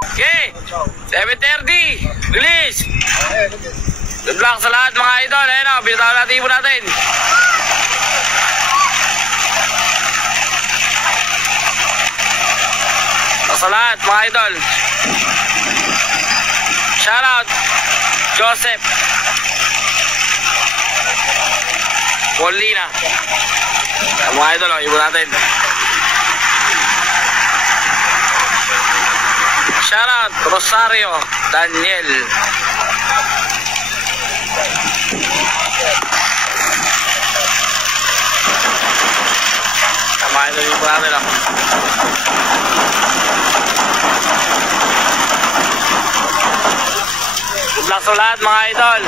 Okay, 7:30. Release. Good luck sa lahat mga idol. Ayun o, bitaw natin ibon natin. Sa lahat mga idol. Shoutout Joseph Paulina. Mga idol o, ibon natin. Shoutout Rosario Daniel. Mga idol yung natin o. Good luck sa lahat mga idol.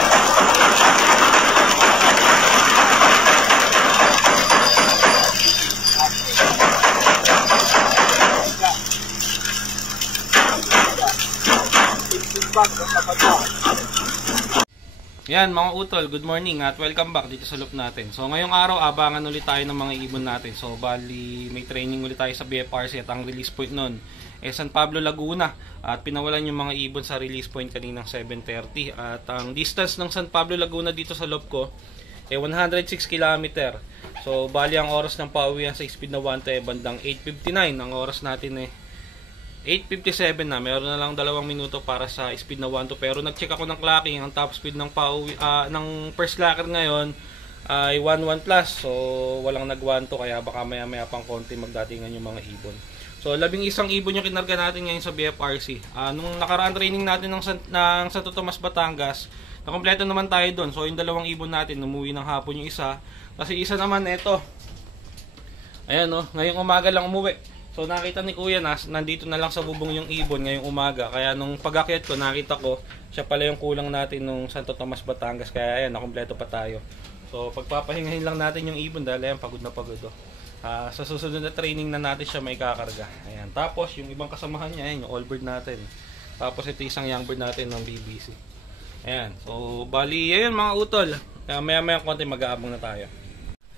Yan mga utol, good morning at welcome back dito sa loop natin. So ngayong araw, abangan ulit tayo ng mga ibon natin. So bali, may training ulit tayo sa BFRC at ang release point nun San Pablo, Laguna. At pinawalan yung mga ibon sa release point kaninang 7:30. At ang distance ng San Pablo, Laguna dito sa loop ko 106 km. So bali ang oras ng pauwian sa speed na 1 bandang 8:59. Ang oras natin 8:57 na, meron na lang 2 minuto para sa speed na 1-2. Pero nag-check ako ng clocking, ang top speed ng ng first clacker ngayon ay 1-1 plus. So walang nag-1-2, kaya baka maya-maya pang konti magdatingan yung mga ibon. So 11 ibon yung kinarga natin ngayon sa BFRC. Nung nakaraan training natin ng Santo Tomas, Batangas, nakompleto naman tayo doon. So yung 2 ibon natin, umuwi ng hapon yung isa. Kasi isa naman ito. Ayan ngayong umaga lang umuwi. So nakita ni Kuya nandito na lang sa bubong yung ibon ngayong umaga. Kaya nung pag-akyat ko, nakita ko siya pala yung kulang natin nung Santo Tomas, Batangas. Kaya ayan, nakompleto pa tayo. So pagpapahingahin lang natin yung ibon dahil ayan, pagod na pagod. Sa susunod na training na natin siya may kakarga. Ayan. Tapos yung ibang kasamahan niya, ayan, yung all bird natin. Tapos ito isang young bird natin ng BBC. Ayan. So bali, ayan mga utol. Maya-maya konti mag-aabang na tayo.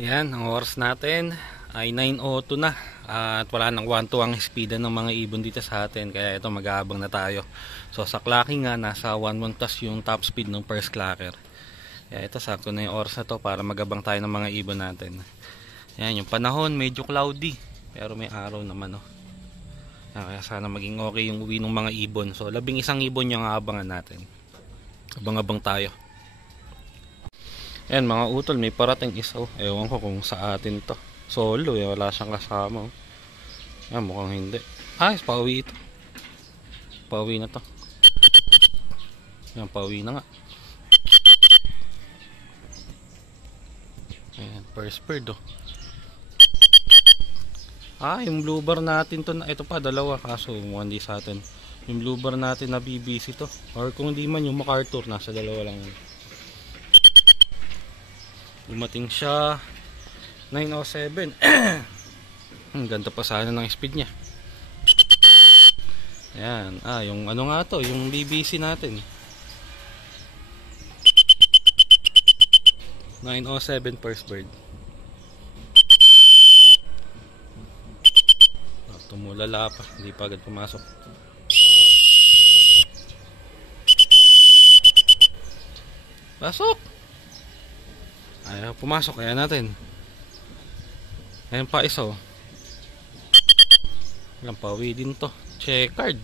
Ayan, ang oras natin ay 9:02 na. At wala nang 1-2 ang speedan ng mga ibon dito sa atin. Kaya ito mag-aabang na tayo. So sa clocking nga, nasa 1-1 plus yung top speed ng first clacker. Kaya ito, sakto na yung oras na to para mag-abang tayo ng mga ibon natin. Ayan, yung panahon medyo cloudy, pero may araw naman kaya sana maging okay yung uwi ng mga ibon. So 11 ibon yung aabangan natin. Abang-abang tayo. Ayan mga utol, may parating isa ewan ko kung sa atin to. Solo wala siyang kasama Ayan, mukhang hindi. Pauwi ito. Pauwi na to. Ayan, pauwi na nga. Ayan, first bird yung blue bar natin to ito pa, 2 kaso hindi sa atin. Yung blue bar natin na BBC to, or kung hindi man yung MacArthur, nasa 2 lang yun. Dumating siya 9:07. Ganda pa sana ng speed niya. Ayan, yung nga to, yung BBC natin 9:07 first bird. Tumulala pa, hindi pa agad pumasok. Pasok! Ayaw pumasok, kaya natin. Ayan pa isa Ayan, pauwi din to. Checkered.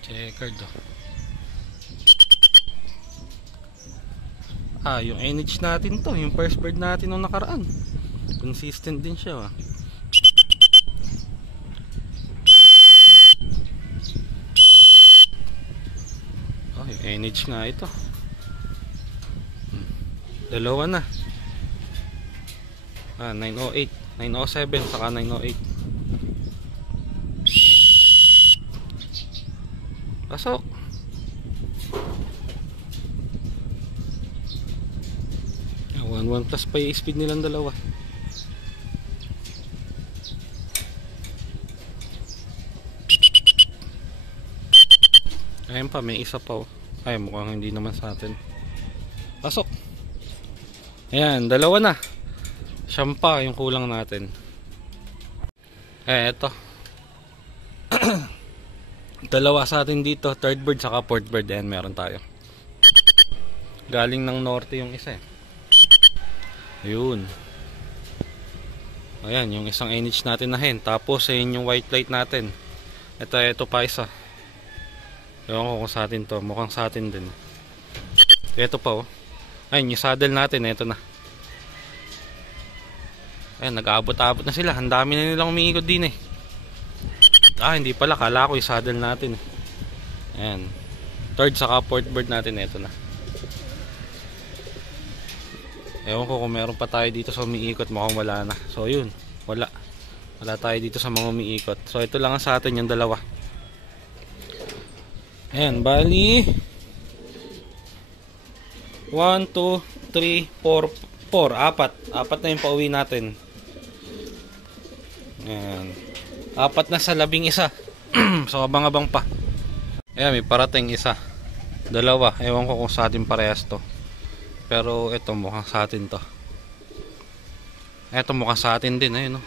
Checkered yung NH natin to, yung first bird natin nung nakaraan. Consistent din siya yung NH nga ito. 2 na 9:08, 9:07 saka 9:08. Pasok. Ayan, 1-1 plus pa yung speed nilang 2. Ayan pa, may isa pa ay mukhang hindi naman sa atin. Pasok. Ayan, 2 na. Siyam pa yung kulang natin. Eto. Dalawa sa atin dito, third bird saka fourth bird. Ayan, meron tayo. Galing ng norte yung isa eh. Ayun. Ayan, yung isang NH natin na hen. Tapos, ayun yung white light natin. Ito pa isa. Ewan ko kung sa atin to. Mukhang sa atin din. Ito pa oh. Ayun, yung saddle natin. Ito na. Ayan, nag-aabot-abot na sila. Ang dami na nilang umiikot din eh. Hindi pala. Kala ko yung saddle natin eh. Ayan. Third saka fourth bird natin. Ito na. Ewan ko kung meron pa tayo dito sa umiikot. Mukhang wala na. So yun, wala tayo dito sa mga umiikot. So ito lang sa atin yung dalawa. Ayan, bali 1, 2, 3, 4 apat na yung pauwi natin. Ayan, apat na sa 11. So abang-abang pa. Ayan, may parating isa, dalawa. Ewan ko kung sa atin parehas to. Pero ito mukhang sa atin to. Ito mukhang sa atin din. Ayun, no?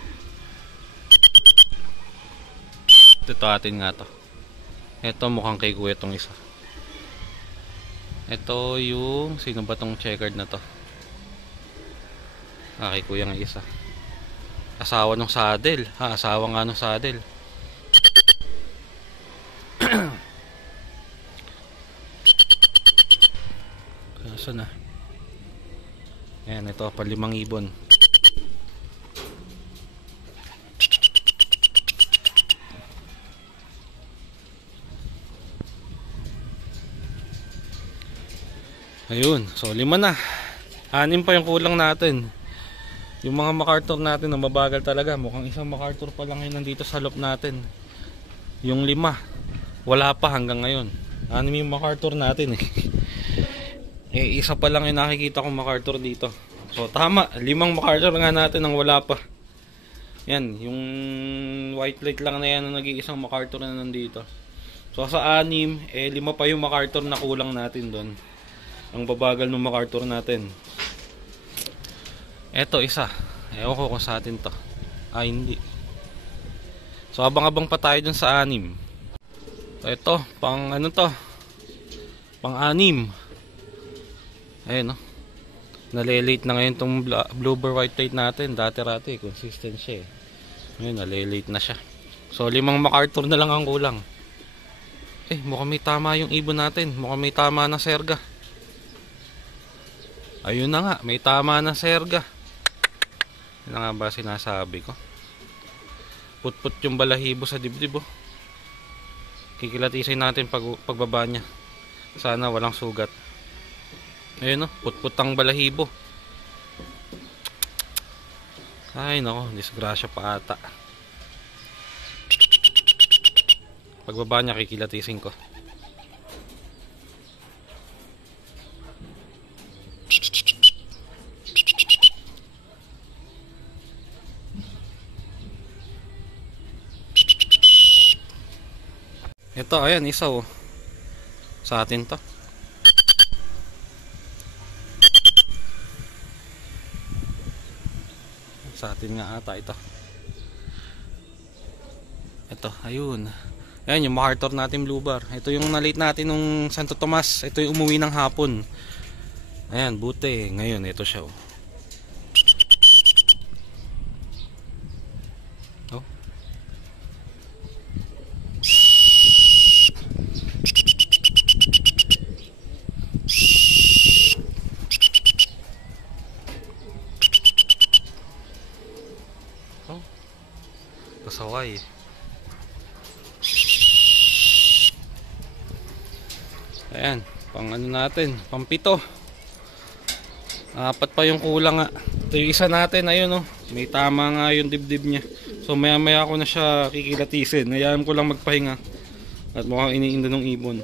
Ito atin nga to. Ito mukhang kay kuya itong isa. Ito yung sino ba tong checkered na to? Kay kuya nga isa. Asawa ng saddle. Asawa nga ng saddle. Kaso na. Ayan, ito, pa 5 ibon. Ayun, so 5 na. 6 pa yung kulang natin. Yung mga MacArthur natin na mabagal talaga. Mukhang isang MacArthur pa lang yun nandito sa loop natin. Yung 5, wala pa hanggang ngayon. 6 yung MacArthur natin eh. Isa pa lang yung nakikita kong MacArthur dito. So tama, 5 MacArthur nga natin ang wala pa. Yan, yung white light lang na yan ang nag-iisang MacArthur na nandito. So sa 6, 5 pa yung MacArthur na kulang natin doon. Ang babagal ng MacArthur natin. Eto isa. Ewan ko kung sa atin to. Hindi. So abang-abang pa tayo dun sa 6. So ito, pang ano to? Pang 6. Ayun, no? Nalilate na ngayon tong bluebird white light natin. Dati-rati, consistent siya eh. Ngayon, nalilate na siya. So 5 MacArthur na lang ang kulang. Mukhang may tama yung ibon natin. Mukhang may tama na serga. Ayun na nga, may tama na serga. Yan nga ba sinasabi ko? Put-put yung balahibo sa dibdib oh. Kikilatisin natin pagbaba niya. Sana walang sugat. Ayun oh, put-put ang balahibo. Ay nako, disgrasya pa ata. Pagbaba niya kikilatisin ko. Ito, ayan, isa oh. Sa atin to. Sa atin nga ata ito. Ito, ayun. Ayan yung MacArthur natin blue bar. Ito yung nalate natin nung Santo Tomas. Ito yung umuwi ng hapon. Ayan, buti. Ngayon, ito siya oh. Oh. Oh. Pasaway. Ayan, pang ano natin, pang 7. 4 pa yung kulang nga. Ito yung isa natin, ayun oh. May tama nga yung dibdib niya. So maya maya ko na siya kikilatisin. Hayaan ko lang magpahinga. At mukhang iniinda ng ibon.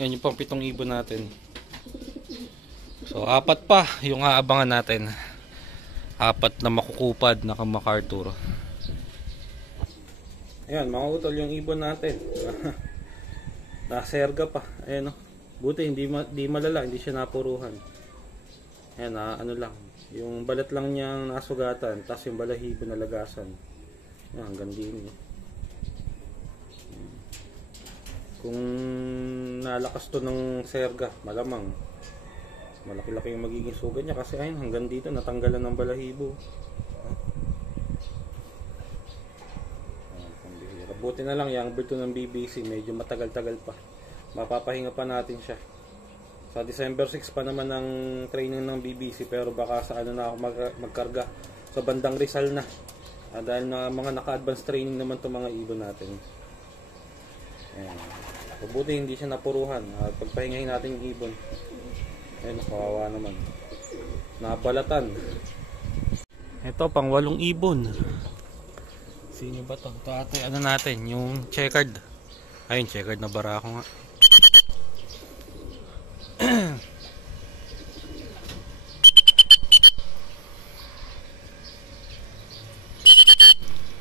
Yan yung pang 7 ibon natin. So 4 pa yung aabangan natin. 4 na makukupad na MacArthur. Ayan, mga utol yung ibon natin. Naserga pa. Ayan o. Buti hindi malala. Hindi siya napuruhan. Ayan ano lang. Yung balat lang niyang nasugatan. Tapos yung balahibo nalagasan. Hanggang din eh. Kung nalakas to ng serga, malamang malaki-laki yung magiging sugat niya kasi ayun hanggang dito natanggalan ng balahibo. Buti na lang yung bird ng BBC, medyo matagal-tagal pa. Mapapahinga pa natin siya. Sa December 6 pa naman ang training ng BBC, pero baka sa ano na ako magkarga sa bandang Rizal na. Dahil na mga naka-advance training naman itong mga ibon natin. Ayan. Mabuti hindi siya napuruhan. Pagpahingahin natin yung ibon. Ayun, kawawa naman. Nabalatan. Ito, pang 8 ibon. Sino ba to? Ito ate, ano natin? Yung checkered. Ayun, checkered na barako nga.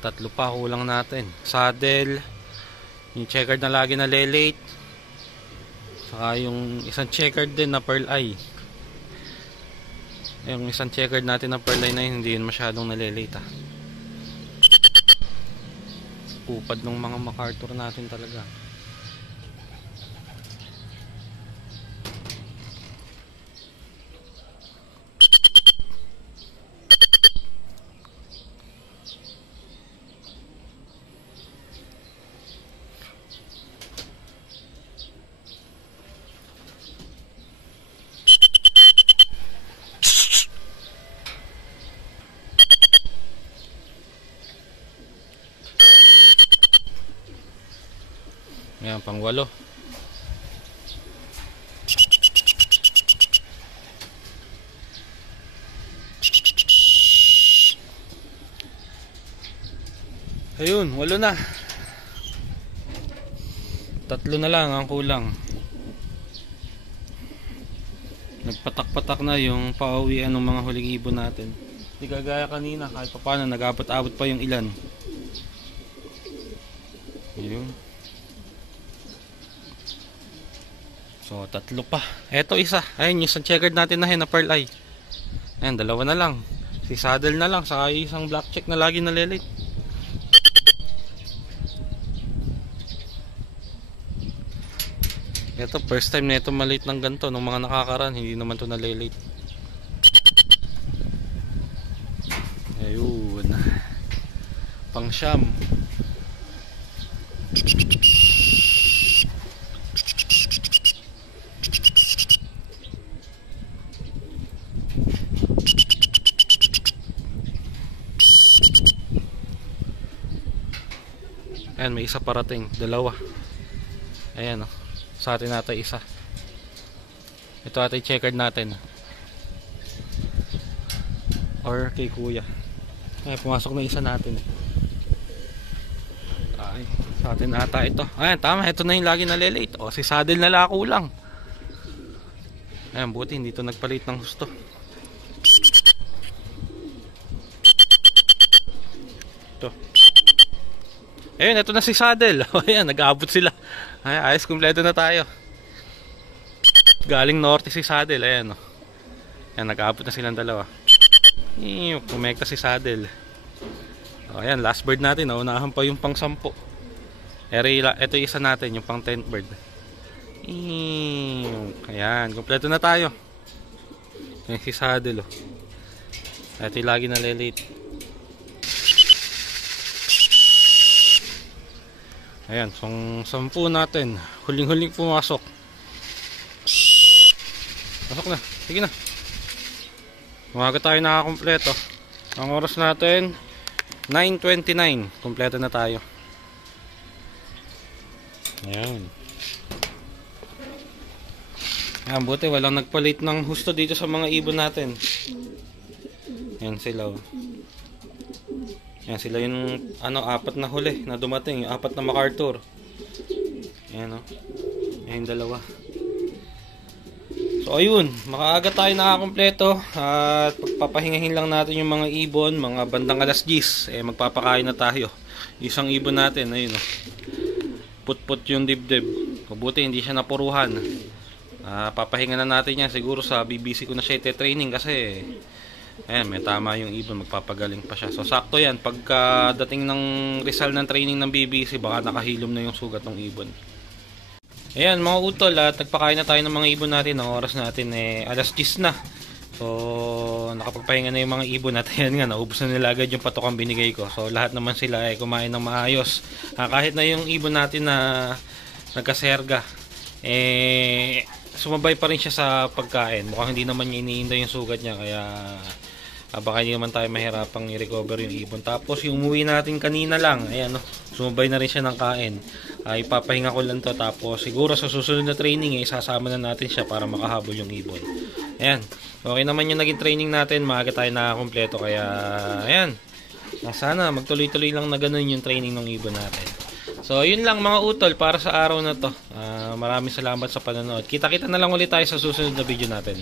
Tatlo pa kulang natin. Saddle. Yung checkered na lagi na lelate. Saka yung isang checkered din na pearl eye. Yung isang checkered natin na pearl eye na yun, hindi yun masyadong nalelate ah. Upad ng mga MacArthur natin talaga. Ayan, pang 8. Ayun, 8 na. 3 na lang ang kulang. Nagpatak-patak na yung pauwian ng mga huling ibon natin. Hindi kagaya kanina, kahit pa paano nag-abot-abot pa yung ilan. Ayun. So, 3 pa. Eto isa. Ayun, yung isang checkered natin na pearl eye. Ayun, 2 na lang. Si saddle na lang. Saka isang black check na lagi nalilate. Eto, first time na ito malate ng ganito. Nung mga nakakaran, hindi naman ito nalilate. Ayun. Pang siyam. Ayan, may isa parating, 2. Ayan o, sa atin natin isa. Ito atin checkered natin. Or kay kuya. Ayan, pumasok na isa natin. Ay, sa atin ata ito. Ayan, tama, ito na yung lagi nalilate. O, si saddle na lang kulang. Ayan, buti hindi ito nagpalit ng husto. Ito. Ayun, ito na si saddle. Ayan, nag-aabot sila. Ay, ayos, kumpleto na tayo. Galing norte si saddle. Ayan, o. Ayan, nag-aabot na silang 2. Pumekta si saddle. O, ayan, last bird natin. Naunahan pa yung pang 10. Ito yung isa natin, yung pang 10th bird. Ayan, kumpleto na tayo. Ayan si saddle, o. Ito yung lagi nalilate. Ayan, so 10 natin. Huling-huling pumasok. Pasok na, sige na. Umaga tayo nakakompleto. Ang oras natin 9:29. Kompleto na tayo. Ayan. Ayan, buti walang nagpalit ng husto dito sa mga ibon natin. Ayan sila, oh. Ayan sila yung 4 na huli na dumating, yung 4 na MacArthur. Ayan, oh. Ayan, 2. So ayun, makaaga tayo nakakompleto at pagpapahingahin lang natin yung mga ibon, mga bandang alas 10, magpapakain na tayo. Isang ibon natin, ayun, oh. Put-put yung dibdib. Mabuti hindi siya napuruhan. Papahinga na natin yan siguro sa BBC ko na siya ite-training kasi Ayan, may tama yung ibon, magpapagaling pa siya. So sakto yan, pagka dating ng result ng training ng BBC, baka nakahilom na yung sugat ng ibon. Ayan mga utol, at nagpakain na tayo ng mga ibon natin. Ang oras natin alas 10 na. So nakapagpahinga na yung mga ibon at ayan nga, naubos na nila agad yung patukang binigay ko. So lahat naman sila kumain ng maayos. Kahit na yung ibon natin na nagkaserga, sumabay pa rin siya sa pagkain. Mukhang hindi naman niya iniinda yung sugat niya, kaya baka hindi naman tayo mahirapang i-recover yung ibon. Tapos yung umuwi natin kanina lang, ayan, sumabay na rin siya ng kain. Ipapahinga ko lang to, tapos siguro sa susunod na training isasama na natin siya para makahabol yung ibon. Ayan, okay naman yung naging training natin, maaga tayo nakakompleto, kaya ayan, sana magtuloy-tuloy lang na ganun yung training ng ibon natin. So yun lang mga utol para sa araw na to. Maraming salamat sa panonood. Kita-kita na lang ulit tayo sa susunod na video natin.